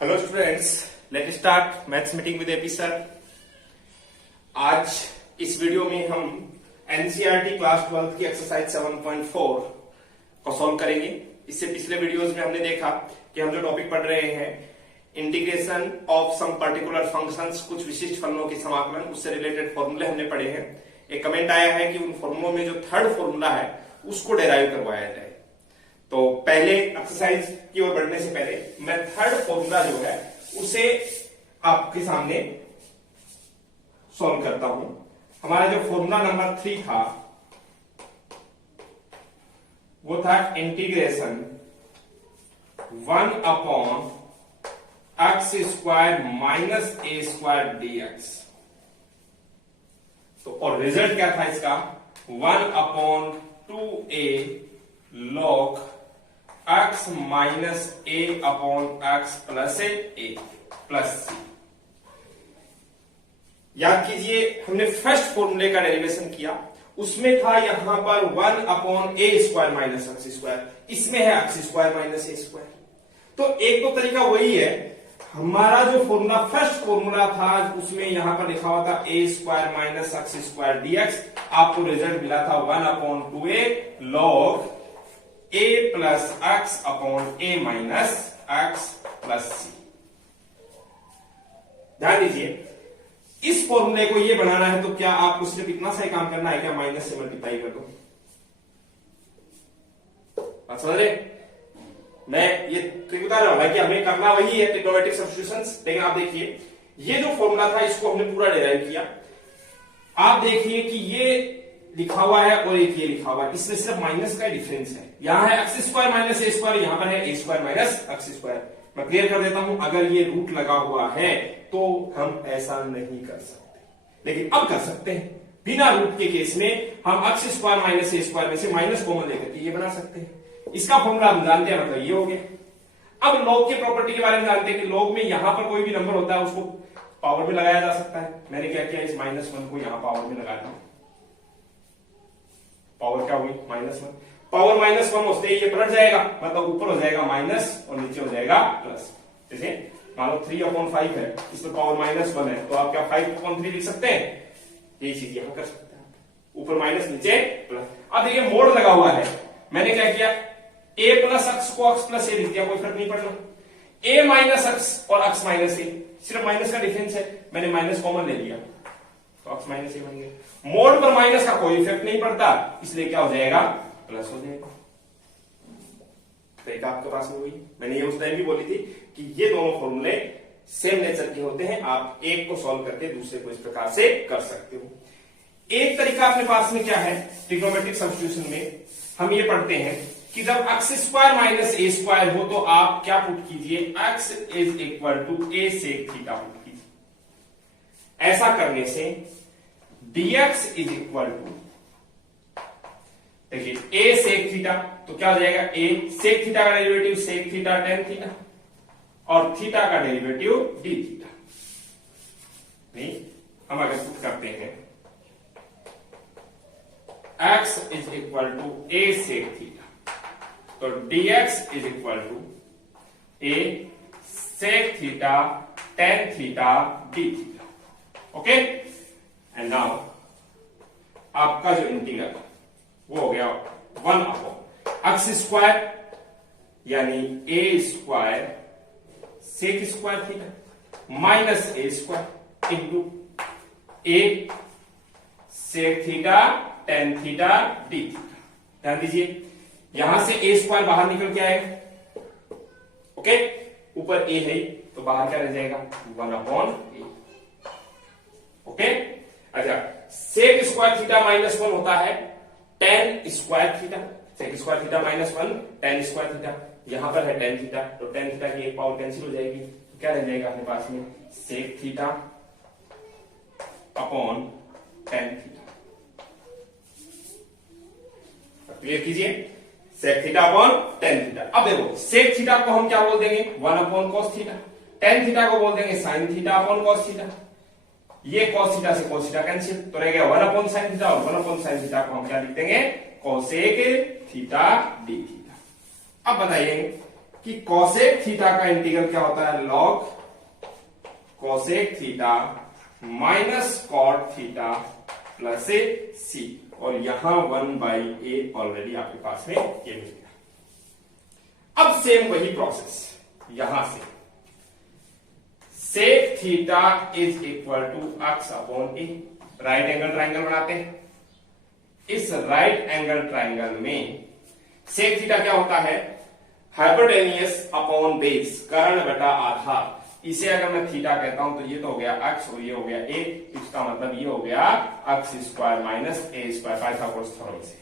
Hello students, let start maths meeting with AP sir. आज इस video में हम एनसीईआरटी क्लास 12 की एक्सरसाइज 7.4 को सॉल्व करेंगे। इससे पिछले वीडियोस में हमने देखा कि हम जो टॉपिक पढ़ रहे हैं integration of some particular functions, कुछ विशिष्ट फलनों के समाकलन, उससे रिलेटेड फॉर्मूले हमने पढ़े हैं। एक कमेंट आया है कि उन फॉर्मूलों में जो थर्ड फॉर्मूला है उसको डेराइव करवाया जाए। तो पहले एक्सरसाइज की ओर बढ़ने से पहले मैं थर्ड फॉर्मूला जो है उसे आपके सामने सॉल्व करता हूं। हमारा जो फॉर्मूला नंबर 3 था वो था integration 1 upon x square minus ए स्क्वायर dx। तो और रिजल्ट क्या था इसका? 1 upon 2a log x minus a upon x plus a plus c. याद कीजिए, हमने फर्स्ट फॉर्मूले का डेरिवेशन किया, उसमें था यहां पर 1 अपॉन ए स्क्वायर माइनस एक्स स्क्वायर, इसमें है एक्स स्क्वायर माइनस ए स्क्वायर। तो एक तो तरीका वही है, हमारा जो फॉर्मूला फर्स्ट फॉर्मूला था उसमें यहां पर लिखा हुआ था a square minus x square dx. आपको रिजल्ट मिला था 1 upon 2a log a plus x upon a minus x plus c. ध्यान दीजिए, इस फॉर्मूले को ये बनाना है तो क्या आपको सिर्फ इतना सा ही काम करना है क्या? माइनस से मल्टीप्लाई कर दो। बात समझ रहे? मैं ये ट्रिक बता रहा हूं कि हमें करना वही है, ट्रिग्नोमेट्रिक सब्स्टिट्यूशंस। लेकिन आप देखिए, ये जो फॉर्मूला था इसको हमने पूरा डिराइव किया। आप देखिए कि ये लिखा हुआ है और एक ये लिखा हुआ है, इसमें सिर्फ माइनस का डिफरेंस है। यहां है एक्स स्क्वायर माइनस ए स्क्वायर, यहां पर है ए स्क्वायर माइनस एक्स स्क्वायर। मैं क्लियर कर देता हूं, अगर ये रूट लगा हुआ है तो हम ऐसा नहीं कर सकते, लेकिन अब कर सकते हैं। बिना रूट के केस में हम एक्स स्क्वायर माइनस ए स्क्वायर में से माइनस कॉमन लेकर के ये बना सकते हैं। इसका फॉर्मूला हम जानते हैं, मतलब ये हो गया। अब लॉग की प्रॉपर्टी के बारे में जानते हैं कि लॉग में यहां पर कोई भी नंबर होता है उसको पावर में लगाया जा सकता है। मैंने क्या किया, इस -1 को यहां पावर में लगा दिया। पावर क्या हुई? -1। पावर -1 होते ही ये पलट जाएगा, मतलब ऊपर हो जाएगा माइनस और नीचे हो जाएगा प्लस। जैसे मान लो 3/5 है, इसमें पावर -1 है, तो आप क्या 5/3 लिख सकते हैं? यही चीज यहां कर सकते हैं, ऊपर माइनस नीचे प्लस। अब देखिए मोड लगा हुआ है, मैंने क्या किया, a प्लस एक्स को एक्स प्लस ए लिख दिया, कोई फर्क नहीं पड़ना। a माइनस एक्स और एक्स माइनस ए, सिर्फ माइनस का डिफरेंस है, मैंने माइनस कॉमन ले लिया तो एक्स माइनस ए बन गया। मोड पर माइनस का कोई इफेक्ट नहीं पड़ता, इसलिए क्या हो जाएगा? प्लस हो जाएगा। तो एक आपके पास में हुई। मैंने ये उस टाइम भी बोली थी कि ये दोनों फॉर्मूले सेम नेचर के होते हैं, आप एक को सॉल्व करके दूसरे को इस प्रकार से कर सकते हो। एक तरीका अपने पास में क्या है, ट्रिग्नोमेट्रिक सब्स्टिट्यूशन में हम ये पढ़ते हैं कि जब एक्स स्क्वायर माइनस ए स्क्वायर हो तो आप क्या पुट कीजिए, X is equal to A sec theta put कीजिए। ऐसा करने से dx इज इक्वल टू, देखिए a सेक थीटा, तो क्या हो जाएगा, a सेक थीटा का derivative sec theta tan theta और थीटा का डेरिवेटिव d थीटा। नहीं, हम अगर पुट करते हैं x is equal to a sec theta, तो dx is equal to a sec theta tan theta d theta. Okay, and now आपका जो इंटीग्रल वो हो गया 1 अपॉन एक्स स्क्वायर यानी a square sec square theta minus A square into a sec theta tan theta d theta. ध्यान दीजिए, यहां से ए स्क्वायर बाहर निकल के आएगा। ओके, ऊपर ए है तो बाहर क्या रह जाएगा, 1 अपॉन ए। ओके, अच्छा, सेक स्क्वायर थीटा -1 होता है tan square theta, sec square theta -1 tan square theta, यहां पर है टेन थीटा, तो टेन थीटा की एक पावर कैंसिल हो जाएगी, तो क्या रह जाएगा अपने पास में, sec theta upon tan theta. Clear कीजिए, sec theta upon tan theta. अब देखो, सेक थीटा को हम क्या बोल देंगे, 1 upon cos theta, tan theta को बोल देंगे sine theta upon cos theta. ये cos थीटा से cos थीटा कैंसिल, तो रह गया 1 अपॉन साइन थीटा, और 1 अपॉन साइन थीटा को हम क्या लिख देंगे, कोसेक थीटा डी थीटा। अब बताइए कि कोसेक थीटा का इंटीग्रल क्या होता है, log cosec theta minus cot theta plus c, और यहां 1/a ऑलरेडी आपके पास में ये मिल गया। अब सेम वही प्रोसेस यहां से, sec theta is equal to x upon a, right angle triangle बनाते हैं। इस राइट एंगल ट्राइंगल में सेक थीटा क्या होता है, हाइपोटेनियस अपॉन बेस, कर्ण बटा आधार। इसे अगर मैं थीटा कहता हूं तो ये तो हो गया एक्स और ये हो गया ए, इसका मतलब ये हो गया एक्स स्क्वायर माइनस ए स्क्वायर, पाइथागोरस थ्योरम से।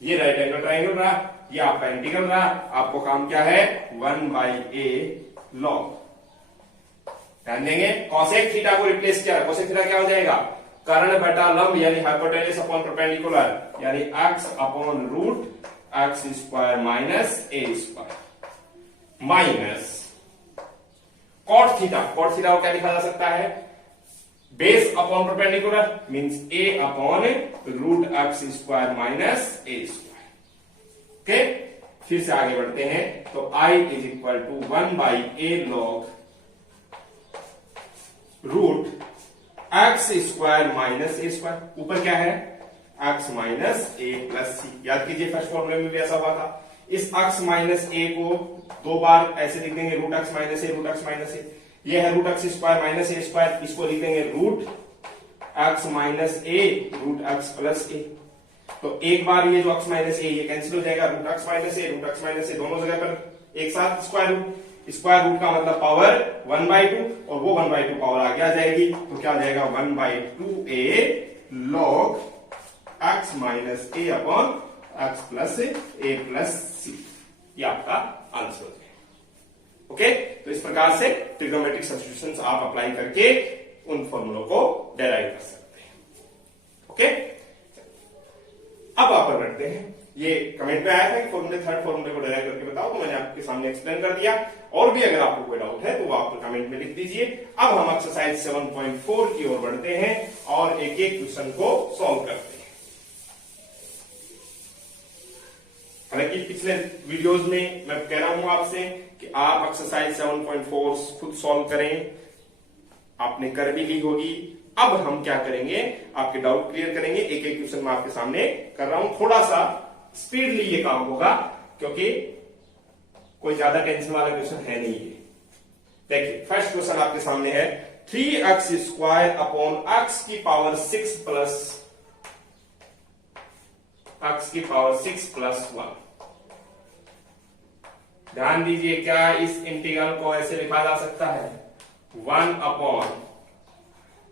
ये राइट एंगल ट्राइंगल रहा, ये आपका इंटीग्रल रहा। आपको काम क्या है, 1/a लॉग। ध्यान देंगे, कोसेक थीटा को रिप्लेस किया, कोसेक थीटा क्या हो जाएगा, कर्ण बटा लंब यानी हाइपोटेनस अपॉन परपेंडिकुलर, यानी x upon root x square minus ए square minus cot theta. Cot theta को क्या लिखा जा सकता है, base upon perpendicular means a upon root x square minus A square. Okay, फिर से आगे बढ़ते हैं, तो i is equal to 1/a log root x square minus A square, ऊपर क्या है x minus a plus c. याद कीजिए फर्स्ट फॉर्मूले में भी ऐसा हुआ था, इस एक्स माइनस ए को दो बार ऐसे लिख देंगे, रूट एक्स माइनस ए, रूट एक्स माइनस ए। ये है रूट एक्स स्क्वायर माइनस ए स्क्वायर, इसको लिख देंगे रूट एक्स माइनस ए रूट एक्स प्लस ए। तो एक बार ये जो एक्स माइनस ए ये कैंसिल हो जाएगा, रूट एक्स माइनस ए रूट एक्स माइनस ए दोनों जगह पर एक साथ स्क्वायर रूट, स्क्वायर रूट का मतलब पावर 1/2, और वो 1/2 पावर आगे आ जाएगी, तो क्या आ जाएगा 1/2a log x minus a upon x plus a plus c. ये आपका आंसर है। ओके, तो इस प्रकार से ट्रिग्नोमेट्रिक सब्स्टिट्यूशंस आप अप्लाई करके उन फॉर्मूलों को डेराइव कर सकते हैं। ओके, अब आप रखते हैं, ये कमेंट में आया था कि फॉर्मूले थर्ड फॉर्मूले को डेराइव करके बताओ, तो मैंने आपके सामने एक्सप्लेन कर दिया। और भी अगर आपको कोई डाउट है तो वो आप कमेंट में लिख दीजिए। अब हम एक्सरसाइज 7.4 की ओर बढ़ते हैं और एक एक क्वेश्चन को सॉल्व करते हैं। हालांकि पिछले वीडियोस में मैं कह रहा हूं आपसे कि आप एक्सरसाइज 7.4 खुद सॉल्व करें, आपने कर भी ली होगी। अब हम क्या करेंगे, आपके डाउट क्लियर करेंगे। एक एक क्वेश्चन मैं आपके सामने कर रहा हूं, थोड़ा सा स्पीडली ये काम होगा क्योंकि कोई ज्यादा टेंशन वाला क्वेश्चन है नहीं है। देखिए फर्स्ट क्वेश्चन आपके सामने है, 3x स्क्वायर अपॉन x की पावर 6 प्लस x की पावर 6 प्लस 1। ध्यान दीजिए, क्या इस इंटीग्रल को ऐसे लिखा जा सकता है, 1 अपॉन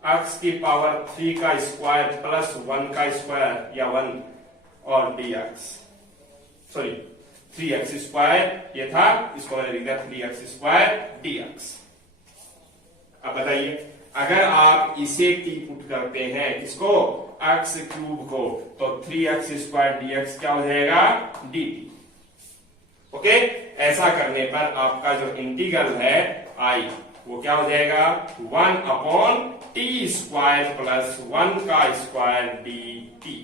x की पावर 3 का स्क्वायर प्लस 1 का स्क्वायर या 1 और dx, सॉरी 3x स्क्वायर ये था, इसको मैंने लिख दिया 3x स्क्वायर dx। अब बताइए, अगर आप इसे t पुट करते हैं किसको, x क्यूब को, तो 3x स्क्वायर dx क्या हो जाएगा, dt। ओके, ऐसा करने पर आपका जो इंटीग्रल है i वो क्या हो जाएगा, 1 अपॉन टी स्क्वायर प्लस 1 का स्क्वायर dt।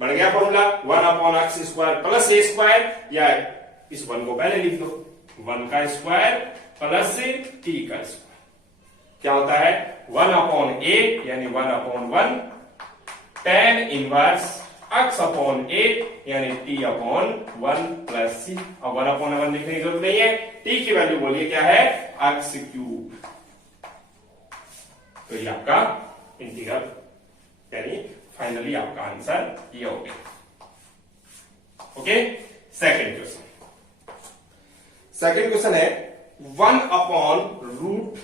बन गया formula, 1 upon x square plus a square, या इस 1 को पहले लिख दो, 1 का स्क्वायर प्लस टी का स्क्वायर क्या होता है, 1 अपॉन ए यानी 1 upon 1, tan inverse x upon a यानी t अपॉन 1 प्लस सी। अब 1 अपॉन 1 लिखने की जरूरत नहीं है, t की वैल्यू बोलिए क्या है, x क्यूब। तो ये आपका इंटीग्रल यानी फाइनली आपका आंसर ये हो गया। ओके, सेकंड क्वेश्चन है 1 upon root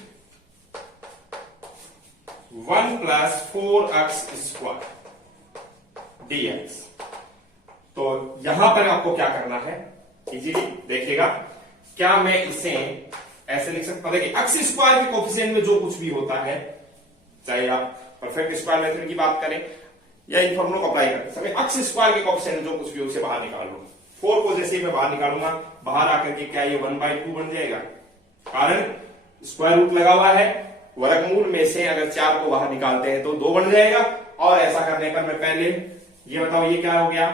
1 plus 4x square dx। तो यहां पर आपको क्या करना है, इजीली देखिएगा, क्या मैं इसे ऐसे लिख सकता हूं, देखिए एक्स स्क्वायर के कोफिशिएंट में जो कुछ भी होता है, चाहे आप परफेक्ट स्क्वायर मेथड की बात करें या इन फॉर्मूलों को अप्लाई करते समय, एक्स स्क्वायर के कोफिशिएंट में जो कुछ भी उसे बाहर निकाल लो। 4 को जैसे मैं बाहर निकालूंगा, बाहर आकर के क्या ये 1/2 बन जाएगा, कारण स्क्वायर रूट लगा हुआ है, वर्गमूल में से अगर 4 को बाहर निकालते हैं तो 2 बन जाएगा। और ऐसा करने पर मैं पहले ये बताओ ये क्या हो गया,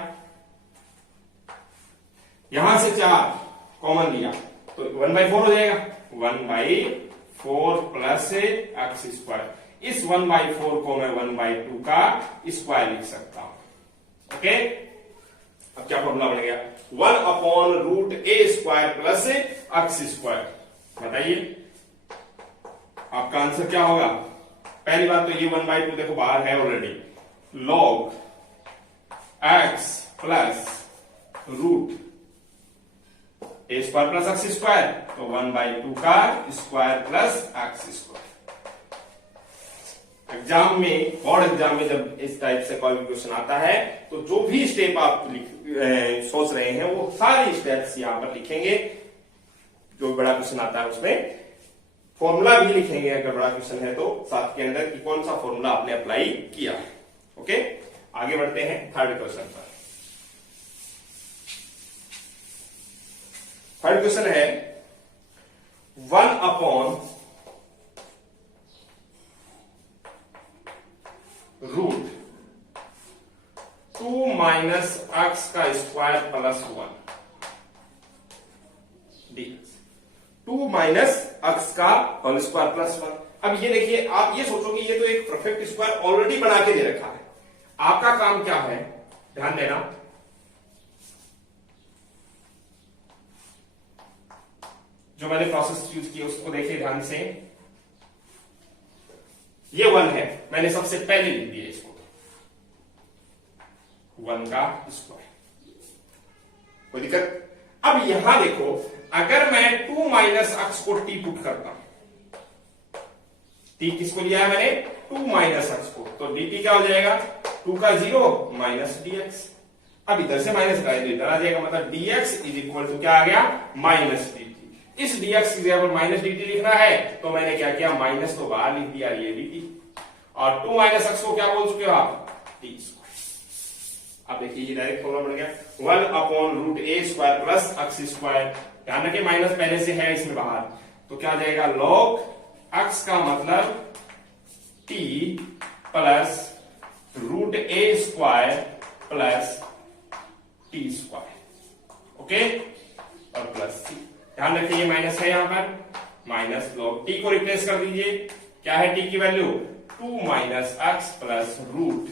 यहां से 4 कॉमन लिया तो 1/4 हो जाएगा, 1/4 प्लस एक्स स्क्वायर। इस 1/4 को मैं 1/2 का स्क्वायर लिख सकता हूं। ओके, अब क्या फॉर्मूला बन गया, 1/√a² प्लस एक्स स्क्वायर। बताइए आपका आंसर क्या होगा। पहली बात तो ये 1/2 देखो बाहर है already, log x plus √a² plus x square, तो 1/2 का square plus x square. Exam में, बोर्ड एग्जाम में जब इस टाइप से कोई क्वेश्चन आता है तो जो भी स्टेप आप सोच रहे हैं वो सारी स्टेप्स यहां पर लिखेंगे। जो बड़ा क्वेश्चन आता है उसमें फॉर्मूला भी लिखेंगे, अगर बड़ा क्वेश्चन है तो साथ के अंदर कि कौन सा फॉर्मूला आपने अप्लाई किया। ओके, आगे बढ़ते हैं थर्ड क्वेश्चन पर। थर्ड क्वेश्चन है 1/√2 माइनस एक्स का square plus 1 dx। 2 minus x का होल स्क्वायर प्लस 1। अब ये देखिए, आप ये सोचोगे ये तो एक परफेक्ट स्क्वायर ऑलरेडी बना के दे रखा है। आपका काम क्या है, ध्यान देना, जो मैंने प्रोसेस यूज की उसको देखिए ध्यान से। ये 1 है, मैंने सबसे पहले लिख दिया इसको 1 का स्क्वायर, कोई दिक्कत। अब यहां देखो, अगर मैं 2 माइनस एक्स को टी पुट करता हूं, टी किसको लिया है मैंने, 2 माइनस एक्स को, तो dt क्या हो जाएगा, 2 का 0 माइनस dx। अब इधर से माइनस का इधर आ जाएगा, मतलब dx इज इक्वल टू क्या आ गया, माइनस dt। इस dx की जगह पर माइनस dt लिखना है तो मैंने क्या किया, माइनस तो बाहर लिख दिया, ये dt, और 2 माइनस एक्स को क्या बोल चुके हो आप, t स्क्वायर। अब देखिए ये डायरेक्ट फॉर्मूला बन गया 1/√a² प्लस एक्स स्क्वायर। ध्यान रखिए माइनस पहले से है इसमें बाहर, तो क्या जाएगा, log x का मतलब t plus √a² plus t square. Okay, और प्लस c। ध्यान रखिए ये माइनस है यहां पर, माइनस log t को रिप्लेस कर दीजिए, क्या है t की value, 2 minus x plus root,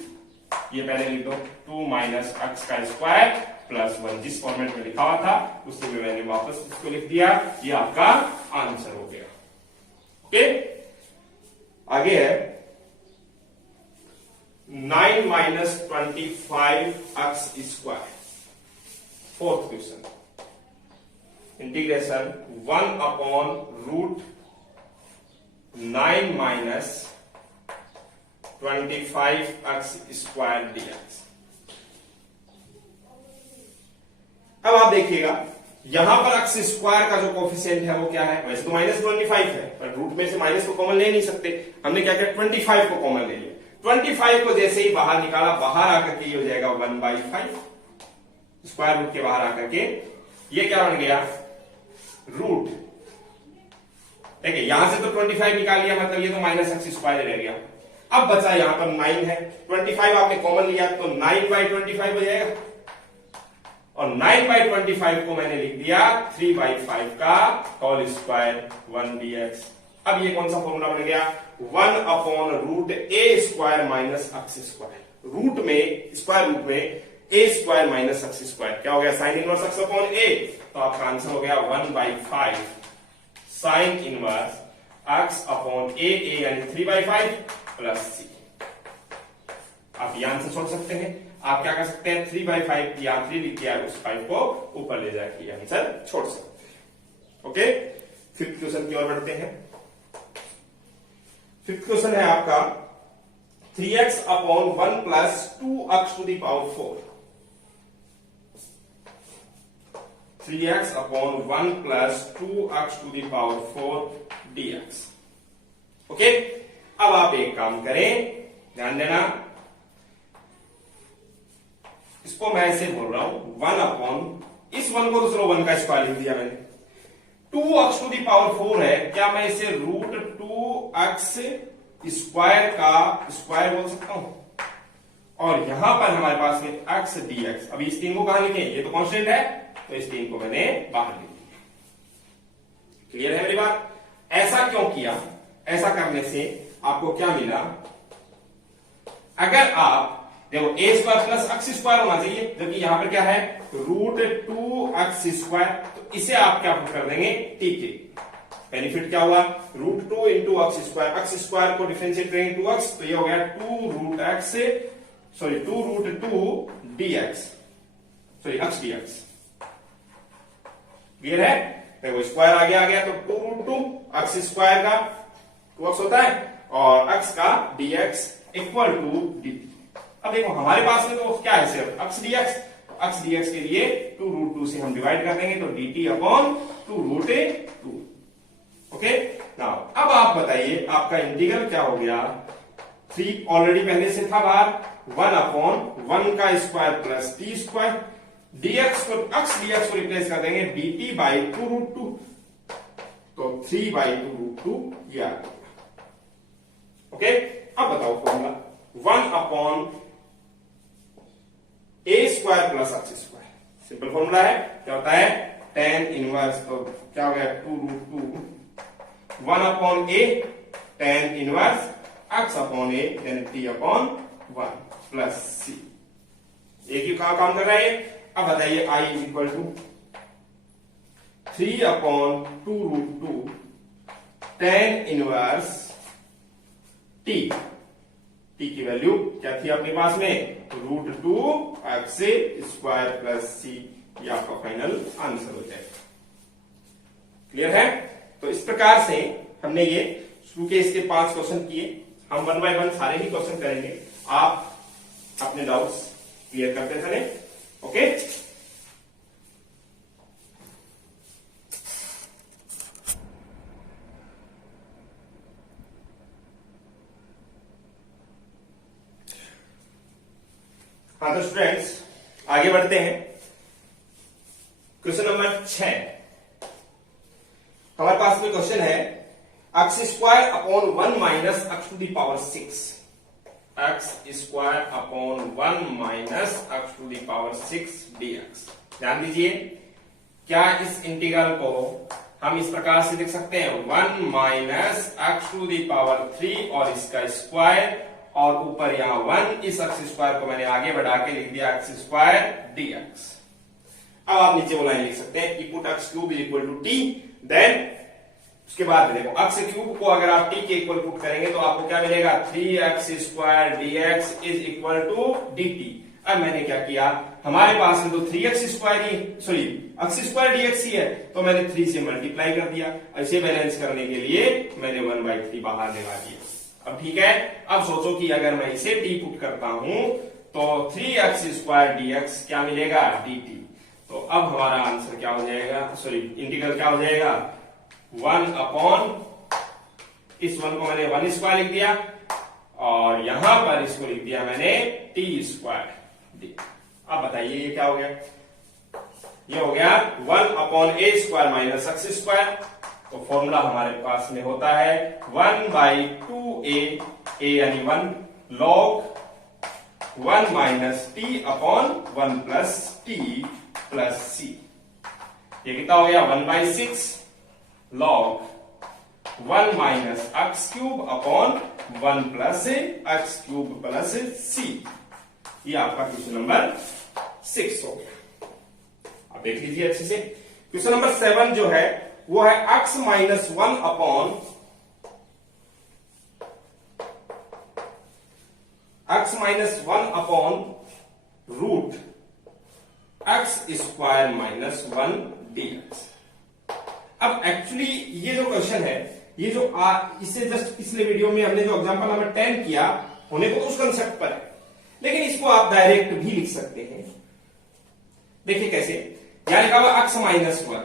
ये पहले लिख दो, 2 माइनस एक्स का स्क्वायर प्लस 1, जिस फॉर्मेट में लिखा हुआ था उसी में मैंने वापस इसको लिख दिया। ये आपका आंसर हो गया। ओके, आगे है 9 minus 25 x square. Fourth question, integration 1/√9 minus 25 x square dx। अब आप देखिएगा यहां पर एक्स स्क्वायर का जो कोफिशिएंट है वो क्या है, वैसे तो -25 है, पर रूट में से माइनस को कॉमन ले नहीं सकते, हमने क्या किया, 25 को कॉमन ले लिया। 25 को जैसे ही बाहर निकाला, बाहर आकर के ये हो जाएगा 1/5, स्क्वायर रूट के बाहर आकर के ये क्या बन गया, रूट। देखिए यहां से तो 25 निकाल लिया, मतलब ये तो माइनस एक्स स्क्वायर रह गया। अब बचा यहां पर 9 है, 25 आपने कॉमन लिया तो 9/25 हो जाएगा, और 9/25 को मैंने लिख दिया 3/5 का होल स्क्वायर 1 dx। अब ये कौन सा फॉर्मूला बन गया, 1/√a² minus x square. Root में, स्क्वायर रूट में a² माइनस एक्स स्क्वायर क्या हो गया, sine inverse x upon a। तो आपका आंसर हो गया 1/5 sine inverse x upon a यानी 3/5 प्लस c। आप ये आंसर छोड़ सकते हैं, आप क्या कर सकते हैं, 3/5 या 3 लिख दिया, उस 5 को ऊपर ले जाके आंसर छोड़ सकते हैं। ओके, फिफ्थ क्वेश्चन की ओर बढ़ते हैं। फिफ्थ क्वेश्चन है आपका 3x upon 1 plus 2x to the power 4। 3x upon 1 plus 2x to the power 4 dx। Okay, अब आप एक काम करें, ध्यान देना, इसको मैं ऐसे बोल रहा हूं 1 अपॉन, इस 1 को तो चलो 1 का स्क्वायर लिख दिया मैंने, 2x टू दी पावर 4 है, क्या मैं इसे √2x स्क्वायर का स्क्वायर बोल सकता हूं, और यहां पर हमारे पास है x dx। अभी इस 3 को कहां लिखें, ये तो कांस्टेंट है, तो इस 3 को मैंने बाहर लिख दिया। क्लियर है मेरी बात? ऐसा क्यों किया? ऐसा करने से आपको क्या मिला? अगर आप देखो ए स्क्वायर प्लस एक्स स्क्वायर होना चाहिए, जबकि यहां पर क्या है √2x², तो इसे आप क्या कर देंगे टी के। बेनिफिट क्या हुआ? √2 इंटू एक्स स्क्वायर को डिफरेंशिएट करेंगे 2x, तो ये हो गया 2√2 x dx। क्लियर है? देखो स्क्वायर आ गया तो 2√2 x स्क्वायर का 2x होता है और x का dx इक्वल टू dt। अब देखो हमारे पास में तो क्या है सिर्फ x dx के लिए 2√2 से हम डिवाइड कर देंगे तो dt अपॉन 2√2। ओके नाउ अब आप बताइए आपका इंटीग्रल क्या हो गया? 3 ऑलरेडी पहले से था बाहर, 1/1 का square plus T square, dx को x dx को रिप्लेस कर देंगे dt बाई 2√2, तो 3/2√2 ये आ गया। ओके अब बताओ formula 1/a² plus x square, simple formula है। क्या होता है? tan इनवर्स, तो क्या हो गया 2√2 1/a tan inverse x/a then t/1 plus c। एक ही काम कर रहा है। अब बताइए i is equal to 3/2√2 tan inverse t। t की वैल्यू क्या थी अपने पास में? √2x² plus c। ये आपका फाइनल आंसर हो जाएगा। क्लियर है? तो इस प्रकार से हमने ये शुरू के इसके 5 क्वेश्चन किए। हम 1 बाय 1 सारे ही क्वेश्चन करेंगे, आप अपने डाउट्स क्लियर करते चले। ओके हाँ तो स्टूडेंट्स आगे बढ़ते हैं। क्वेश्चन नंबर 6 हमारे पास में क्वेश्चन है x² 1 minus x to the power 6, x² 1 minus x to the power 6 dx। ध्यान दीजिए, क्या इस इंटीग्रल को हम इस प्रकार से लिख सकते हैं 1 minus x to the power 3 और इसका स्क्वायर, और ऊपर यहां 1, इस x² को मैंने आगे बढ़ा के लिख दिया x² dx। अब आप नीचे वो लाइन लिख सकते हैं ई put x³ equal to t, then उसके बाद देखो x³ को अगर आप t के इक्वल पुट करेंगे तो आपको क्या मिलेगा? 3x² dx is equal to dt। अब मैंने क्या किया, हमारे पास में तो 3x² dx ही है, तो मैंने 3 से मल्टीप्लाई कर दिया। ऐसे बैलेंस करने के लिए मैंने 1/3 बाहर लगा दिया। अब ठीक है, अब सोचो कि अगर मैं इसे t पुट करता हूं तो 3x² dx क्या मिलेगा? dt। तो अब हमारा आंसर क्या हो जाएगा? इंटीग्रल क्या हो जाएगा? 1/, इस 1 को मैंने 1² लिख दिया और यहां पर इसको लिख दिया मैंने t²। अब बताइए ये क्या हो गया? ये हो गया 1/a² माइनस x²। तो फॉर्मूला हमारे पास में होता है 1/2a, a यानी 1 log 1 minus t/1 plus t plus c। ये कितना हो गया? 1/6 log 1 minus x³ 1 plus x³ plus c। ये आपका क्वेश्चन नंबर 6 हो गया। आप देख लीजिए अच्छे से। क्वेश्चन नंबर 7 जो है वो है x minus 1 upon root x² minus 1 dx। अब एक्चुअली ये जो क्वेश्चन है, ये जो इससे जस्ट पिछले वीडियो में हमने जो एग्जांपल नंबर 10 किया होने को उस कंसेप्ट पर है, लेकिन इसको आप डायरेक्ट भी लिख सकते हैं। देखिए कैसे, यहां लिखा हुआ x माइनस 1,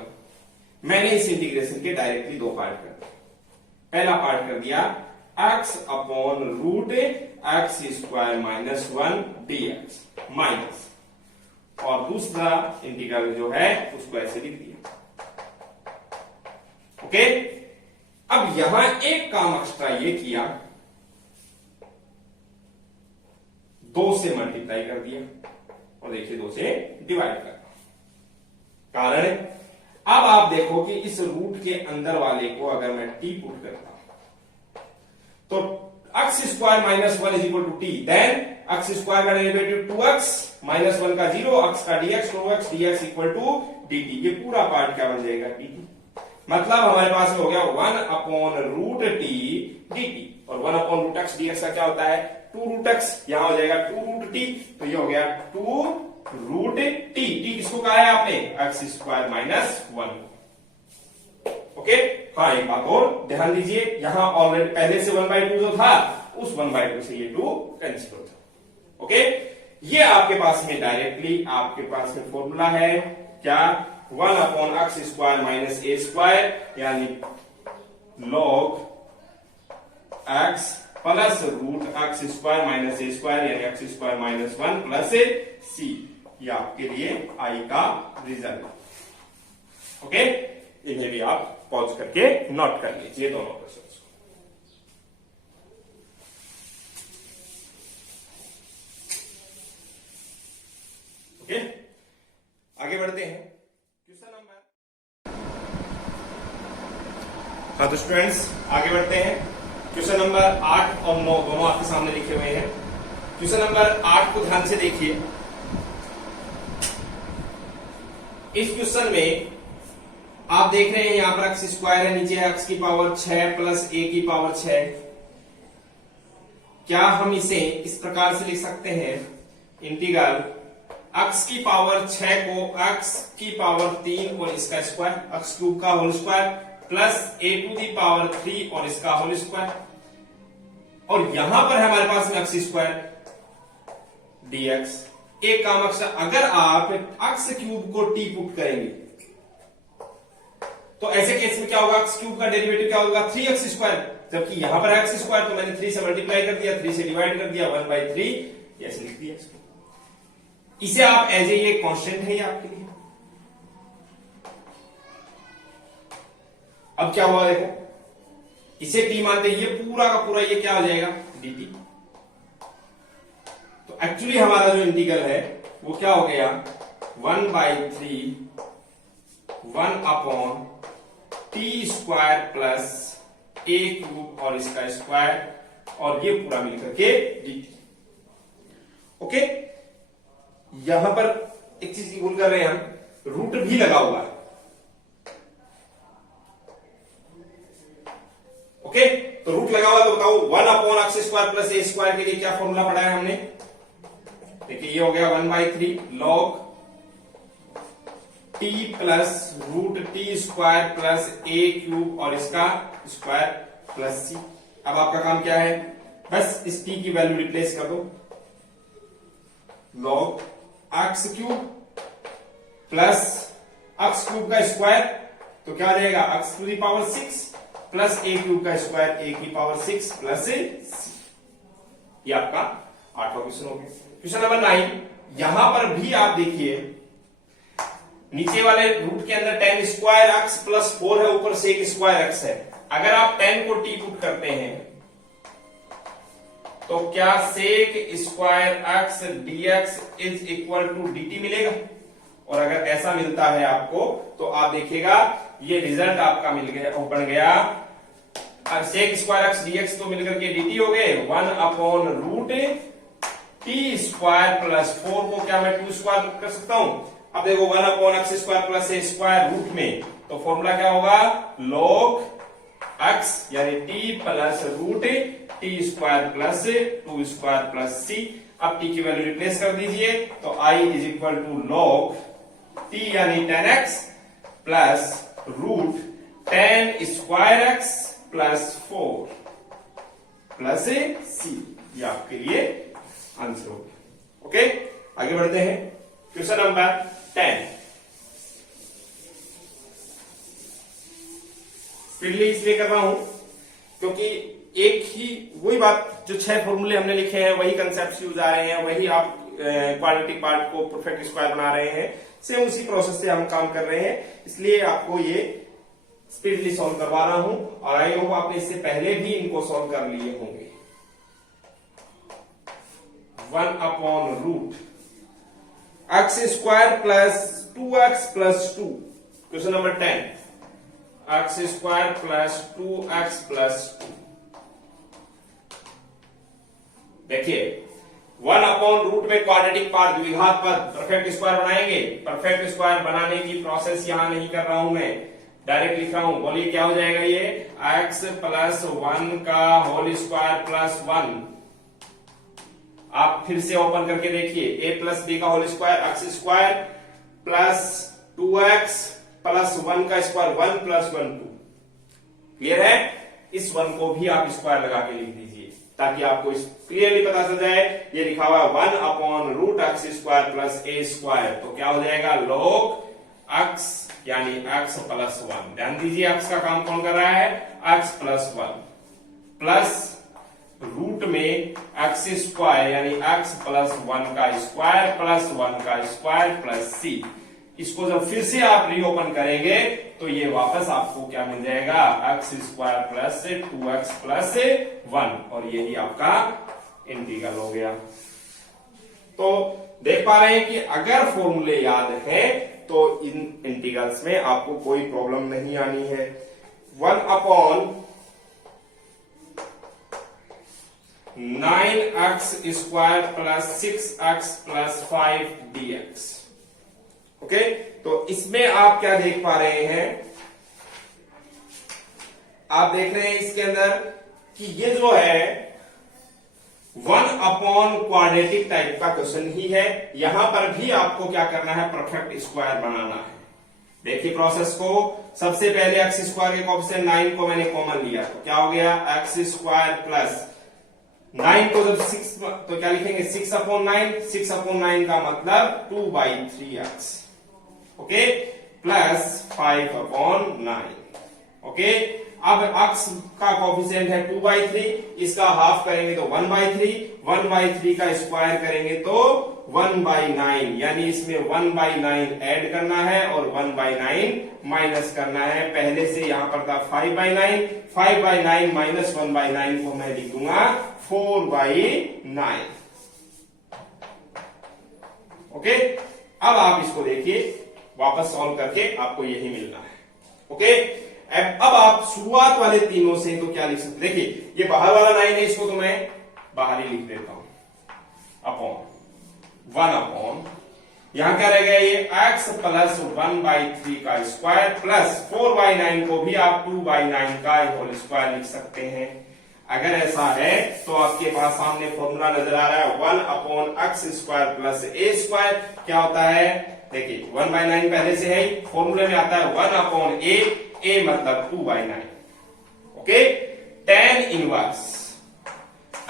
मैंने इस इंटीग्रेशन के डायरेक्टली 2 पार्ट कर दिया। पहला पार्ट कर दिया x upon root x² minus 1 dx minus, और दूसरा इंटीग्रल जो है उसको ऐसे लिख दिया। ओके, अब यहां एक काम एक्स्ट्रा ये किया, 2 से मल्टीप्लाई कर दिया और देखिए 2 से डिवाइड कर। कारण अब आप देखो कि इस रूट के अंदर वाले को अगर मैं टी पुट करता हूं तो x square minus 1 is equal to t, then x square का डेरिवेटिव 2x माइनस 1 का 0, x का dx 2x dx equal to dt। ये पूरा पार्ट क्या बन जाएगा, dt। मतलब हमारे पास हो गया 1 अपॉन रूट टी dt, और 1 अपॉन रूट एक्स dx का क्या होता है 2 रूट एक्स, यहां हो जाएगा 2 रूट टी, तो ये हो गया 2 रूट टी। टी किसको कहा है आपने, एक्स स्क्वायर माइनस 1। ओके, हाँ एक बात और ध्यान दीजिए, यहां ऑलरेडी पहले से 1/2 जो था उस 1/2 से ये 2 कैंसिल हो था। ओके, ये आपके पास में डायरेक्टली आपके पास में फॉर्मूला है क्या, 1 अपॉन एक्स स्क्वायर माइनस ए स्क्वायर, यानी log x plus root x square minus ए स्क्वायर, यानी x square minus 1 plus c. ये आपके लिए आई का रिजल्ट। ओके, इन्हें भी आप पॉज करके नोट कर लीजिए दोनों क्वेश्चन। ओके, आगे बढ़ते हैं क्वेश्चन नंबर, हाँ तो स्टूडेंट्स आगे बढ़ते हैं। क्वेश्चन नंबर 8 और 9 दोनों आपके सामने लिखे हुए हैं। क्वेश्चन नंबर 8 को ध्यान से देखिए। इस क्वेश्चन में आप देख रहे हैं यहां पर एक्स स्क्वायर है, नीचे एक्स की पावर 6 प्लस ए की पावर 6। क्या हम इसे इस प्रकार से लिख सकते हैं, इंटीग्रल एक्स की पावर 6 को एक्स की पावर 3 और इसका स्क्वायर, एक्स क्यूब का whole square plus a to the power 3 और इसका होल स्क्वायर, और यहां पर है हमारे पास में एक्स स्क्वायर डीएक्स। एक काम अगर आप एक्स क्यूब को टी पुट करेंगे तो ऐसे केस में क्या होगा, एक्स क्यूब का डेरिवेटिव क्या होगा 3x स्क्वायर, जबकि यहां पर एक्स स्क्वायर तो मैंने 3 से मल्टीप्लाई कर दिया, 3 से डिवाइड कर दिया, 1/3 ऐसे लिख दिया इसको। इसे आप एज ए ये कांस्टेंट है ये आपके लिए। अब क्या हुआ देखो, इसे टी मानते ये पूरा का पूरा ये क्या हो जाएगा dt। तो एक्चुअली हमारा जो इंटीग्रल है वो क्या हो गया 1/3 1 upon T square plus a cube और इसका स्क्वायर, और ये पूरा मिलकर के dt। ओके, यहां पर एक चीज की भूल कर रहे हैं हम, रूट भी लगा हुआ है। ओके, तो रूट लगा हुआ तो बताओ 1 upon x square plus a square के लिए क्या फॉर्मूला पढ़ा है हमने, देखिए ये हो गया 1/3 log t plus root t square plus a cube और इसका स्क्वायर प्लस सी। अब आपका काम क्या है, बस इस टी की वैल्यू रिप्लेस कर दो, log x cube plus x cube का स्क्वायर, तो क्या आ जाएगा x to the power 6 plus a cube का स्क्वायर ए की पावर 6 प्लस सी। ये आपका 8वां क्वेश्चन हो गया। क्वेश्चन नंबर 9, यहां पर भी आप देखिए नीचे वाले रूट के अंदर tan स्क्वायर एक्स प्लस 4 है, ऊपर से एक स्क्वायर एक्स है। अगर आप tan को टी पुट करते हैं तो क्या sec square x dx is equal to dt मिलेगा, और अगर ऐसा मिलता है आपको तो आप देखिएगा ये रिजल्ट आपका मिल गया, बन गया सेक स्क्वायर एक्स डीएक्स तो मिलकर के dt हो गए 1 upon root t square plus 4 को क्या मैं 2 स्क्वायर कर सकता हूं। अब देखो 1 upon x square plus a square root में, तो फॉर्मूला क्या होगा log x यानी t plus root t square plus 2 square plus c. अब t की वैल्यू रिप्लेस कर दीजिए, तो i is equal to log t यानी 10x plus root 10 square x plus 4 plus c. ये आपके लिए आंसर होगा। ओके, आगे बढ़ते हैं क्वेश्चन नंबर 10। स्पीडली इसलिए कर रहा हूं क्योंकि एक ही वही बात जो 6 फॉर्मूले हमने लिखे हैं वही कंसेप्ट यूज आ रहे हैं, वही आप क्वाड्रेटिक पार्ट को परफेक्ट स्क्वायर बना रहे हैं, सेम उसी प्रोसेस से हम काम कर रहे हैं, इसलिए आपको ये स्पीडली सॉल्व करवा रहा हूं। और आई होप आपने इससे पहले भी इनको सॉल्व कर लिए होंगे। 1 upon root x square plus 2x plus 2 question number 10, x square plus 2x plus 2। देखिए 1/रूट में क्वाड्रेटिक पार्ट द्विघात पद परफेक्ट स्क्वायर बनाएंगे। परफेक्ट स्क्वायर बनाने की प्रोसेस यहां नहीं कर रहा हूं मैं, डायरेक्ट लिख रहा हूं। बोलिए क्या हो जाएगा ये, x प्लस 1 का होल स्क्वायर प्लस 1। आप फिर से ओपन करके देखिए, a प्लस बी का whole square x square plus 2x plus 1 का स्क्वायर 1 प्लस 1 2। क्लियर है? इस 1 को भी आप स्क्वायर लगा के लिख दीजिए ताकि आपको क्लियरली पता चल जाए। ये लिखा हुआ है 1/रूट x square plus a square, तो क्या हो जाएगा, log x यानी x प्लस 1। ध्यान दीजिए x का काम कौन कर रहा है, x प्लस 1 प्लस रूट में x स्क्वायर यानी x प्लस 1 का स्क्वायर प्लस 1 का स्क्वायर प्लस c। इसको जब फिर से आप रीओपन करेंगे तो ये वापस आपको क्या मिल जाएगा, x square plus 2x plus 1, और यही आपका इंटीग्रल हो गया। तो देख पा रहे हैं कि अगर फॉर्मूले याद है तो इन इंटीग्रल्स में आपको कोई प्रॉब्लम नहीं आनी है। 1/9x square plus 6x plus 5 dx। Okay, तो इसमें आप क्या देख पा रहे हैं, आप देख रहे हैं इसके अंदर कि ये जो है 1/क्वाड्रेटिक टाइप का क्वेश्चन ही है। यहां पर भी आपको क्या करना है, परफेक्ट स्क्वायर बनाना है। देखिए प्रोसेस को, सबसे पहले एक्स स्क्वायर के कोएफिशिएंट 9 को मैंने कॉमन लिया तो क्या हो गया, एक्स स्क्वायर प्लस 9 को जब 6 तो क्या लिखेंगे, 6/9। 6/9 का मतलब 2/3x, ओके, प्लस 5/9। ओके, अब x का कोएफिशिएंट है 2/3, इसका हाफ करेंगे तो 1/3, 1/3 का स्क्वायर करेंगे तो 1/9, यानी इसमें 1/9 ऐड करना है और 1/9 माइनस करना है। पहले से यहां पर था 5/9, 5/9 माइनस 1/9 को मैं लिख दूंगा 4/9। ओके, अब आप इसको देखिए, वापस सॉल्व करके आपको यही मिलना है। ओके, अब आप शुरुआत वाले तीनों से तो क्या लिख सकते, देखिए ये बाहर वाला 9 है, इसको तो मैं बाहर ही लिख देता हूं, अपॉन 1/, यहां क्या रह गया, ये x प्लस 1/3 का स्क्वायर प्लस 4/9 को भी आप 2/9 का होल स्क्वायर लिख सकते हैं। अगर ऐसा है तो आपके पास सामने फॉर्मूला नजर आ रहा है 1/x square plus a square. क्या होता है, देखिए 1/9 पहले से है, फॉर्मूले में आता है 1/a, a मतलब 2/9। Okay, tan inverse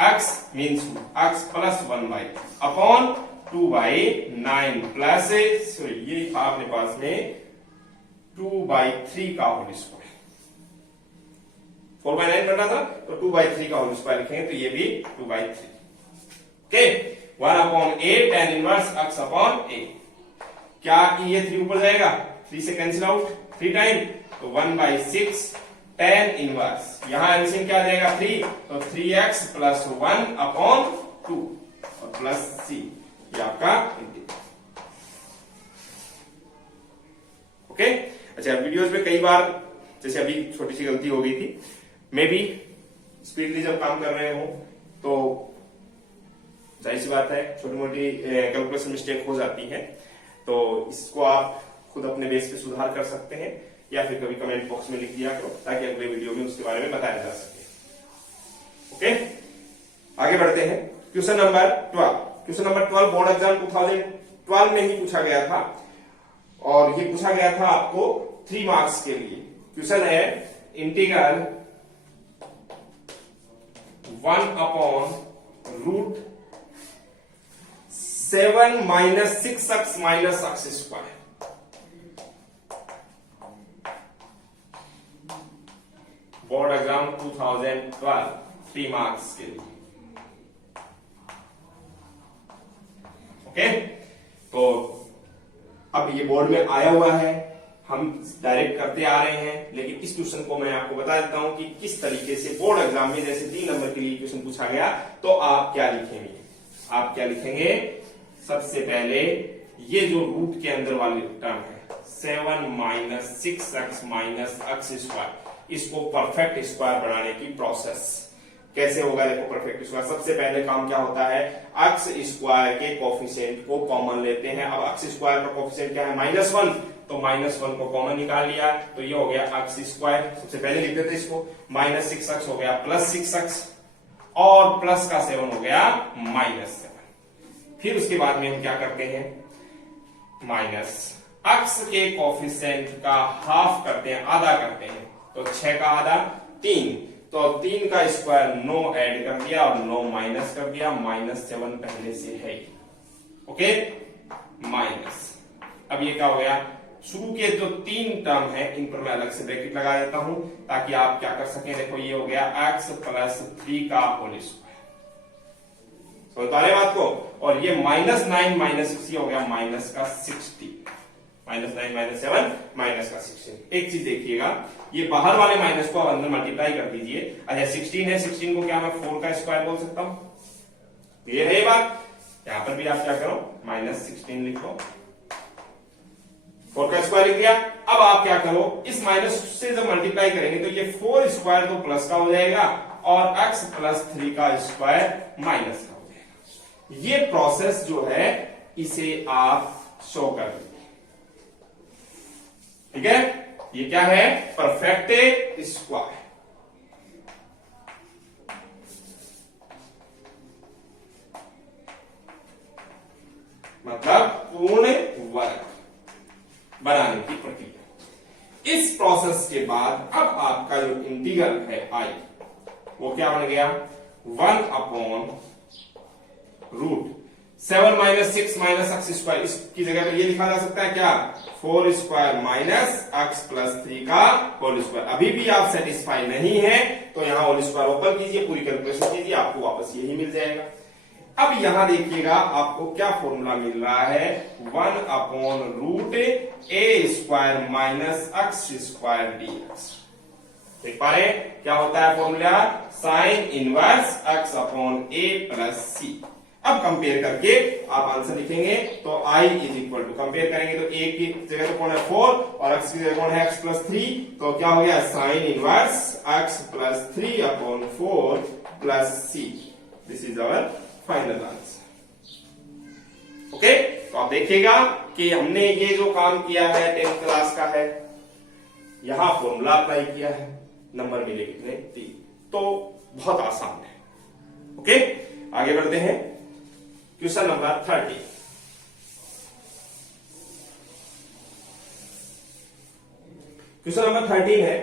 x means x plus 1/, upon 2/9 plus, sorry ये था अपने पास में 2/3 का होल स्क्वायर। 4/9 बन रहा था तो 2/3 का होल स्क्वायर लिखेंगे तो ये भी 2/3। Okay, 1/a tan inverse x upon a। क्या ये 3 ऊपर जाएगा, 3 से कैंसिल आउट, 3 टाइम तो 1/6 tan इनवर्स, यहां एलसीएम क्या जाएगा 3, तो 3x प्लस 1/2 और प्लस c, ये आपका इंटीग्रल। ओके, अच्छा वीडियोस में कई बार जैसे अभी छोटी सी गलती हो गई थी, मे बी स्पीडली जब काम कर रहे हो तो जाहिर सी बात है छोटी मोटी कैलकुलेशन मिस्टेक हो जाती है, तो इसको आप खुद अपने बेस पे सुधार कर सकते हैं या फिर कभी कमेंट बॉक्स में लिख दिया करो ताकि अगले वीडियो में उसके बारे में बताया जा सके। ओके, आगे बढ़ते हैं। Question number 12। Question number 12 board exam 2012 में ही पूछा गया था और ये पूछा गया था आपको 3 मार्क्स के लिए। क्वेश्चन है integral 1/7 minus 6x minus x square. Board exam 2012 3 marks के लिए। ओके, तो अब ये बोर्ड में आया हुआ है, हम डायरेक्ट करते आ रहे हैं, लेकिन इस क्वेश्चन को मैं आपको बता देता हूं कि किस तरीके से बोर्ड एग्जाम में जैसे 3 नंबर के लिए क्वेश्चन पूछा गया तो आप क्या लिखेंगे। आप क्या लिखेंगे, सबसे पहले ये जो रूट के अंदर वाली टर्म है 7 minus 6x minus x square. इसको परफेक्ट स्क्वायर बनाने की प्रोसेस कैसे होगा देखो। परफेक्ट स्क्वायर सबसे पहले काम क्या होता है, x स्क्वायर के कोफिशिएंट को कॉमन लेते हैं। अब x स्क्वायर का कोफिशिएंट क्या है, -1, तो -1 को कॉमन निकाल लिया तो ये हो गया x स्क्वायर। सबसे पहले लिख देते इसको, -6x हो गया +6x और प्लस का 7 हो गया -7। फिर उसके बाद में हम क्या करते हैं, माइनस x के कोफिशिएंट का हाफ करते हैं, आधा करते हैं, तो 6 का आधा 3, तो 3 का स्क्वायर 9 ऐड कर दिया और 9 माइनस कर दिया, -7 पहले से है। Okay, minus. अब ये क्या हो गया, शुरू के जो 3 टर्म है इन पर मैं अलग से ब्रैकेट लगा देता हूं ताकि आप क्या कर सकें। देखो ये हो गया x + 3 का होल स्क्वायर, समझ रहे बात को। और ये -9 -6 हो गया -60, -9 - 7 -16। एक चीज देखिएगा, ये बाहर वाले माइनस को अंदर मल्टीप्लाई कर दीजिए। अच्छा 16 है, 16 को क्या मैं 4 का स्क्वायर बोल सकता हूं, ये है ये बात। यहां पर भी आप क्या करो, -16 लिखो, 4 का स्क्वायर लिख दिया। अब आप क्या करो, इस माइनस से जब मल्टीप्लाई करेंगे तो ये 4 स्क्वायर तो प्लस का हो जाएगा और x + 3 का स्क्वायर माइनस का हो जाएगा। ये प्रोसेस जो है इसे आप शो कर दीजिए, ठीक है। ये क्या है, परफेक्ट स्क्वायर। मतलब पूर्ण वर्ग बनाने की प्रक्रिया। इस प्रोसेस के बाद अब आपका जो इंटीग्रल है i, वो क्या बन गया, 1/√7 - 6 - x स्क्वायर। इसकी जगह पर ये लिखा जा सकता है क्या, 4 स्क्वायर माइनस x + 3 का होल स्क्वायर। अभी भी आप सेटिस्फाई नहीं है तो यहां होल स्क्वायर ओपन कीजिए, पूरी कैलकुलेशन कीजिए, आपको वापस यही मिल जाएगा। अब यहां देखिएगा आपको क्या फॉर्मूला मिल रहा है, 1/√a² minus x square dx। देख पा रहे क्या होता है formula, sine inverse x/a + c। अब कंपेयर करके आप आंसर लिखेंगे तो i = कंपेयर करेंगे तो a की जगह तो कौन है 4 और x की जगह कौन है x + 3, तो क्या हो गया, sine inverse x + 3/4 + c। This is our final answer. Okay, तो आप देखिएगा कि हमने ये जो काम किया है 10th क्लास का है, यहां फॉर्मूला अप्लाई किया है, नंबर मिले कितने 3, तो बहुत आसान है। ओके, आगे बढ़ते हैं, क्वेश्चन नंबर 30। क्वेश्चन नंबर 13 है,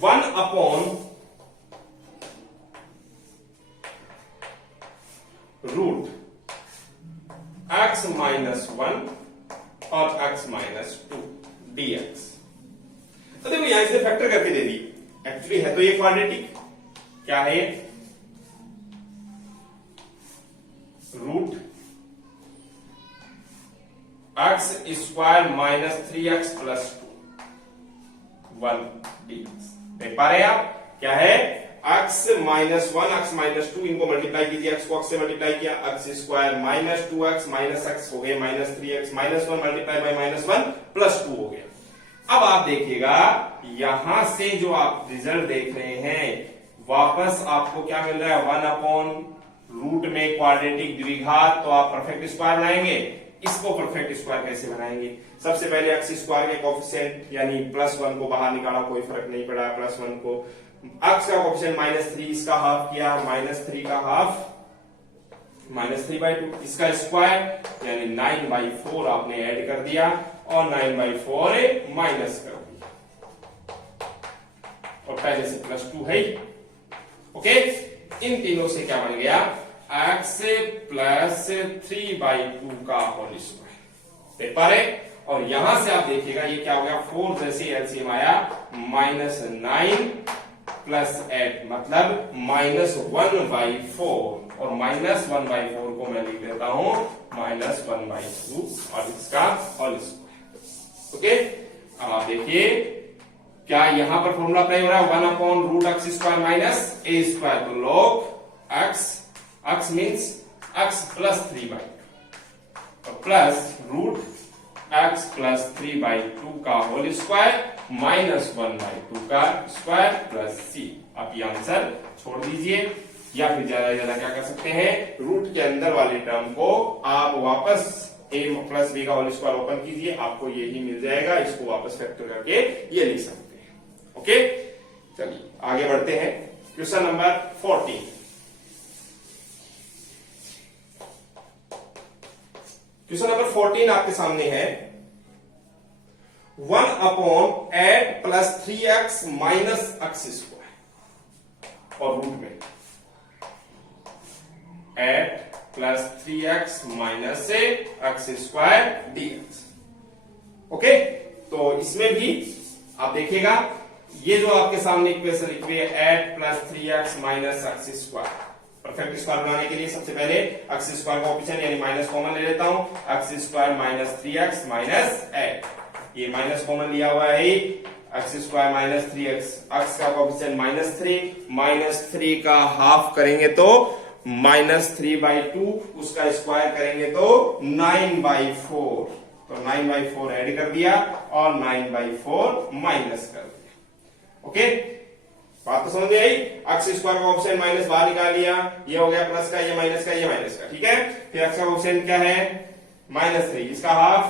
1/√x - 1 और x - 2 dx। तो देखो यहां से फैक्टर करके दे दी, एक्चुअली है तो ये क्वाड्रेटिक, क्या है, (x² - 3x + 1 dx। देख पा रहे हैं आप, क्या है, x - 1 x - 2, इनको मल्टीप्लाई कीजिए, x को x से मल्टीप्लाई किया, x² - 2x माइनस x हो गए -3x, -1 मल्टीप्लाई बाय -1 + 2 हो गया। अब आप देखिएगा यहां से जो आप रिजल्ट देख रहे हैं, वापस आपको क्या मिल रहा है, 1/रूट में क्वाड्रेटिक द्विघात, तो आप परफेक्ट स्क्वायर बनाएंगे। इसको परफेक्ट स्क्वायर कैसे बनाएंगे, सबसे पहले x स्क्वायर के कोफिशिएंट यानी +1 को बाहर निकाला, कोई फर्क नहीं पड़ा, +1 को, x का कोफिशिएंट -3, इसका हाफ किया, -3 का हाफ -3/2, इसका स्क्वायर यानी 9/4 आपने ऐड कर दिया और 9/4 माइनस कर दिया, और पहले से +2 है। ओके, इन तीनों से क्या बन गया, x + 3/2 का होल स्क्वायर। देख पा रहे, और यहां से आप देखिएगा ये क्या हो गया, 4 जैसे एलसीएम आया, -9 + 8 मतलब -1/4, और -1/4 को मैं लिख देता हूं -1/2 और इसका होल स्क्वायर। ओके, अब आप देखिए क्या यहां पर फॉर्मूला अप्लाई हो रहा है, 1/√x² - a², तो log x मीन्स x + 3/2 और प्लस रूट x प्लस 3/2 का होल स्क्वायर माइनस 1/2 का स्क्वायर प्लस c। आप ये आंसर छोड़ दीजिए, या फिर ज्यादा ज्यादा क्या कर सकते हैं, रूट के अंदर वाले टर्म को आप वापस a प्लस b का होल स्क्वायर ओपन कीजिए, आपको यही मिल जाएगा, इसको वापस फैक्टर करके ये लिख सकते हैं। ओके, चलिए आगे बढ़ते हैं। Question number 14। क्वेश्चन नंबर 14 आपके सामने है 1/8 plus 3x minus x square और रूट में 8 प्लस 3x माइनस से x स्क्वायर dx। ओके, तो इसमें भी आप देखिएगा, ये जो आपके सामने इक्वेशन लिखी है 8 plus 3x minus x square, perfect square बनाने के लिए सबसे पहले x स्क्वायर कोएफिशिएंट यानी माइनस कॉमन ले लेता हूं, x square minus 3x minus 8, ये माइनस कॉमन लिया हुआ है, x square minus 3x, x का कोएफिशिएंट माइनस 3 का हाफ करेंगे तो -3/2, उसका स्क्वायर करेंगे तो 9/4, तो 9/4 ऐड कर दिया और 9/4 माइनस कर दिया। ओके, बात तो समझ में आई। x स्क्वायर का ऑप्शन माइनस बाहर निकाल लिया, ये हो गया प्लस का, ये माइनस का, ये माइनस का, ठीक है। फिर x का ऑप्शन क्या है -3, इसका हाफ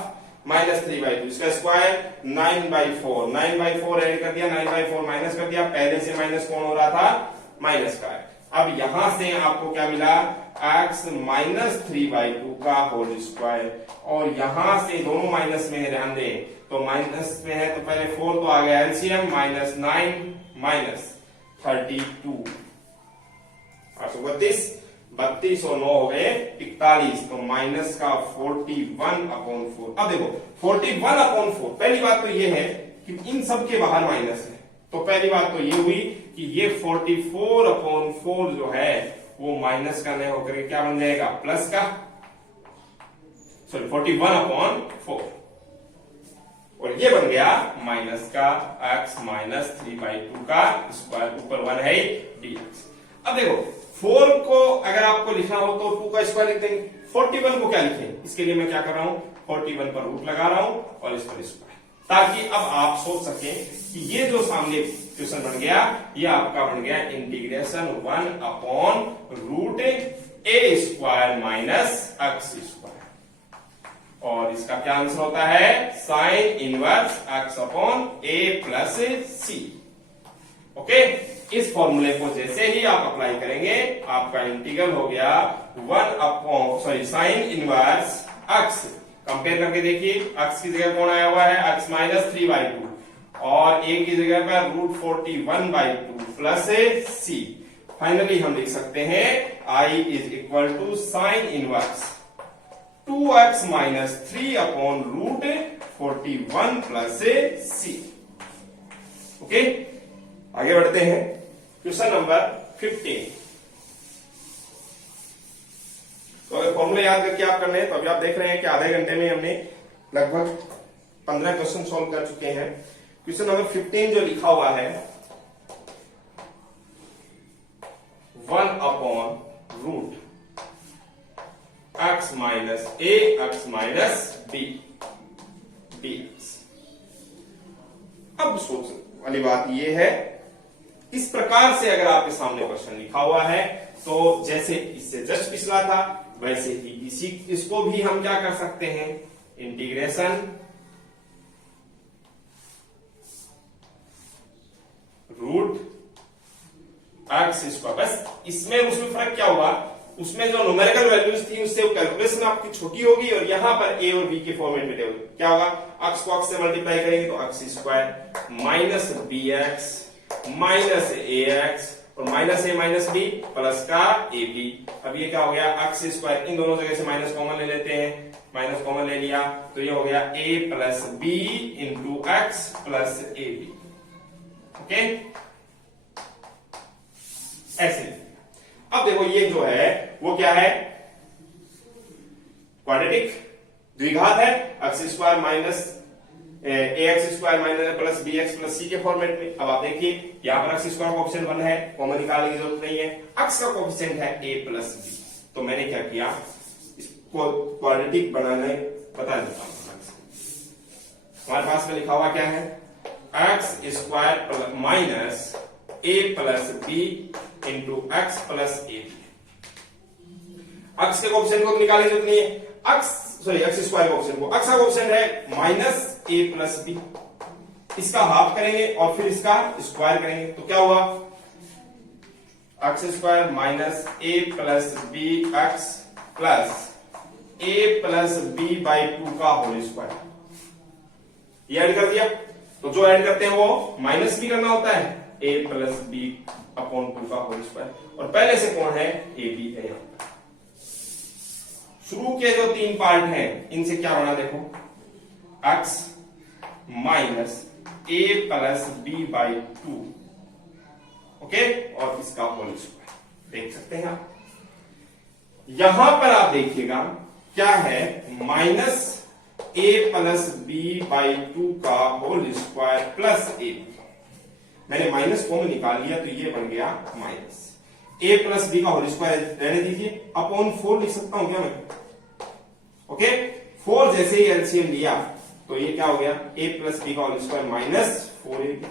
-3/2, इसका स्क्वायर 9/4 ऐड कर दिया, 9/4 माइनस कर दिया, पहले से माइनस कौन हो रहा था, माइनस का। अब यहां से आपको क्या मिला, x -3/2 का होल स्क्वायर, और यहां से दोनों माइनस में है, ध्यान दें, तो माइनस में है तो पहले 4 तो आ गया एलसीएम, -9 -32, 32 और 9 हो गए 41, तो माइनस का 41/4। अब देखो 41/4, पहली बात तो ये है कि इन सब के बाहर माइनस है, तो पहली बात तो ये हुई कि ये 44/4 जो है वो माइनस का नहीं होकर क्या बन जाएगा, प्लस का, सॉरी 41/4, और ये बन गया माइनस का x माइनस 3/2 का स्क्वायर, ऊपर 1 है dx। अब देखो 4 को अगर आपको लिखना हो तो 2 का स्क्वायर लिख देंगे, 41 को क्या लिखें, इसके लिए मैं क्या कर रहा हूं, 41 पर रूट लगा रहा हूं और इस पर स्क्वायर, ताकि अब आप सोच सकें कि ये जो सामने क्वेश्चन बन गया, ये आपका बन गया integration 1/√a² minus x square, और इसका क्या आंसर होता है, sine inverse x/a plus c। Okay, इस फॉर्मूले को जैसे ही आप अप्लाई करेंगे, आपका इंटीग्रल हो गया साइन इनवर्स x, कंपेयर करके देखिए, x की जगह कौन आया हुआ है, x -3/2, और a की जगह पर √41/2 प्लस c। फाइनली हम लिख सकते हैं I = sine inverse 2x - 3/√41 plus c। Okay, आगे बढ़ते हैं। Question number 15। तो अगर फॉर्मूले याद करके आप करने हैं, तो अभी आप देख रहे हैं कि आधे घंटे में हमने लगभग 15 क्वेश्चन सॉल्व कर चुके हैं। क्वेश्चन नंबर 15 जो लिखा हुआ है 1/√x minus a x minus b dx। अब सोच वाली बात यह है, इस प्रकार से अगर आपके सामने क्वेश्चन लिखा हुआ है, तो जैसे इससे जस्ट पिछला था वैसे ही इसको भी हम क्या कर सकते हैं, इंटीग्रेशन √x²। बस इसमें उसमें फर्क क्या हुआ, उसमें जो न्यूमेरिकल वैल्यूज थी उससे कैलकुलेशन आपकी छोटी होगी, और यहां पर a और b के फॉर्मेट में देंगे, क्या होगा, x को x से मल्टीप्लाई करेंगे तो x² minus bx minus ax और minus a minus b plus का ab। अब ये क्या हो गया, x², इन दोनों जगह से माइनस कॉमन ले लेते हैं, माइनस कॉमन ले लिया तो ये हो गया a plus b into x plus ab। Okay, ऐसे। अब देखो ये जो है वो क्या है, क्वाड्रेटिक द्विघात है, x² minus ax² minus plus bx plus c के फॉर्मेट में। अब आप देखिए यहां पर x² का ऑप्शन 1 है, कॉमन निकालने की जरूरत नहीं है, x का कोएफिशिएंट है a प्लस b, तो मैंने क्या किया, इसको क्वाड्रेटिक बनाने बता देता हूं। हमारे पास में लिखा हुआ क्या है, x square minus a plus b into x plus a b. X के कोएफिशिएंट को तो निकालने की जरूरत नहीं है, एक्स स्क्वायर कोएफिशिएंट को, अक्स का कोएफिशिएंट है माइनस ए प्लस बी, इसका हाफ करेंगे और फिर इसका स्क्वायर करेंगे तो क्या हुआ, x square minus a plus b x plus a plus b by 2 का होल स्क्वायर। ये ऐड कर दिया, तो जो ऐड करते हैं वो माइनस भी करना होता है, ए प्लस बी अपॉन 2 का होल स्क्वायर, और पहले से कौन है, ए बी है। यहां शुरू के जो 3 पार्ट हैं इनसे क्या बना देखो, x minus a plus b by 2, okay, और इसका होल स्क्वायर देख सकते हैं आप। यहां पर आप देखिएगा क्या है, minus a plus b by 2 का होल स्क्वायर प्लस ए। मैंने माइनस कॉमन निकाल लिया तो ये बन गया माइनस ए प्लस बी का होल स्क्वायर रहने दीजिए, अपॉन 4 लिख सकता हूं क्या मैं, ओके। 4 जैसे ही एलसीएम लिया तो ये क्या हो गया, ए प्लस बी का होल स्क्वायर माइनस 4a।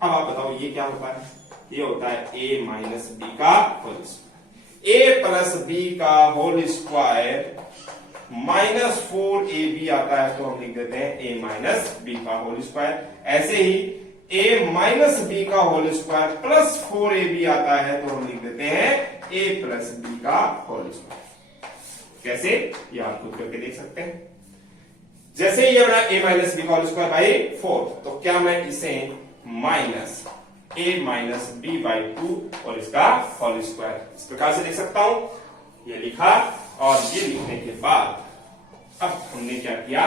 अब आप बताओ ये क्या होता है, ये होता है ए माइनस बी का होल स्क्वायर। ए प्लस बी का होल स्क्वायर माइनस 4ab आता है तो हम लिख देते हैं ए माइनस बी का होल स्क्वायर। ऐसे ही ए माइनस बी का होल स्क्वायर प्लस 4ab आता है तो हम लिख देते हैं ए प्लस बी का होल स्क्वायर। कैसे, ये आप खुद करके देख सकते हैं। जैसे ही ये बना ए माइनस बी का होल स्क्वायर बाई 4, तो क्या मैं इसे minus a minus b by 2 और इसका होल स्क्वायर इस प्रकार से लिख सकता हूं। ये लिखा, और ये लिखने के बाद अब हमने क्या किया,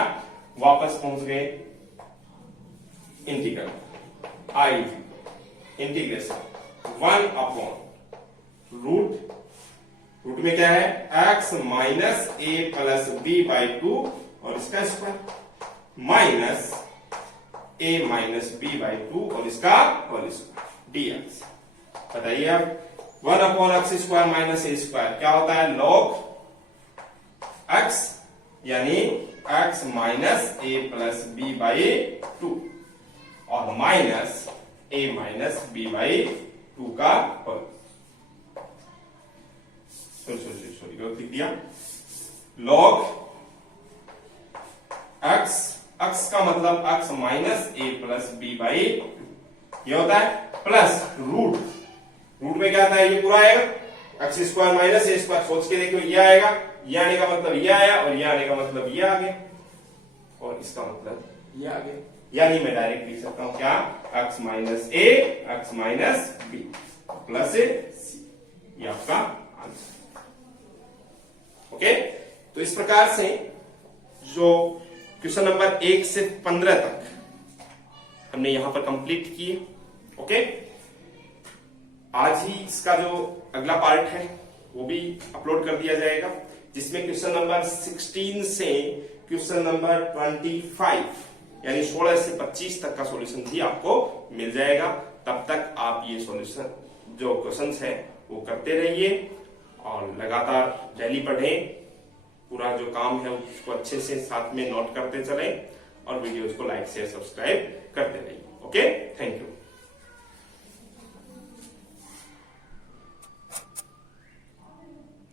वापस पहुंच गए integral I integration 1 upon root में क्या है, x minus a plus b by 2 और इसका square minus a minus b by 2 और इसका होल स्क्वायर डीएक्स। बताइए अब 1 अपॉन एक्स स्क्वायर माइनस ए स्क्वायर क्या होता है, लॉग एक्स, यानी x minus a plus b by 2 और minus a minus b by 2 का होल, सॉरी लिख दिया, लॉग एक्स, एक्स का मतलब x minus a plus b by, ये होता है प्लस रूट में क्या आता है, ये पूरा आएगा, एक्स स्क्वायर माइनस ए स्क्वायर, सोच के देखो ये आएगा, ये आने का मतलब ये आया और ये आने का मतलब ये आ गया और इसका मतलब ये आ गया, यानी मैं डायरेक्ट लिख सकता हूं क्या, एक्स माइनस ए x minus B plus c, ये आपका आंसर। ओके, तो इस प्रकार से जो क्वेश्चन नंबर 1 से 15 तक हमने यहां पर कंप्लीट किए। ओके, आज ही इसका जो अगला पार्ट है वो भी अपलोड कर दिया जाएगा, जिसमें क्वेश्चन नंबर 16 से क्वेश्चन नंबर 25 यानी 16 से 25 तक का सॉल्यूशन भी आपको मिल जाएगा। तब तक आप ये सॉल्यूशन जो क्वेश्चंस है वो करते रहिए और लगातार डेली पढ़ें, पूरा जो काम है उसको अच्छे से साथ में नोट करते चलें और वीडियोस को लाइक शेयर सब्सक्राइब करते रहिए। Okay, thank you.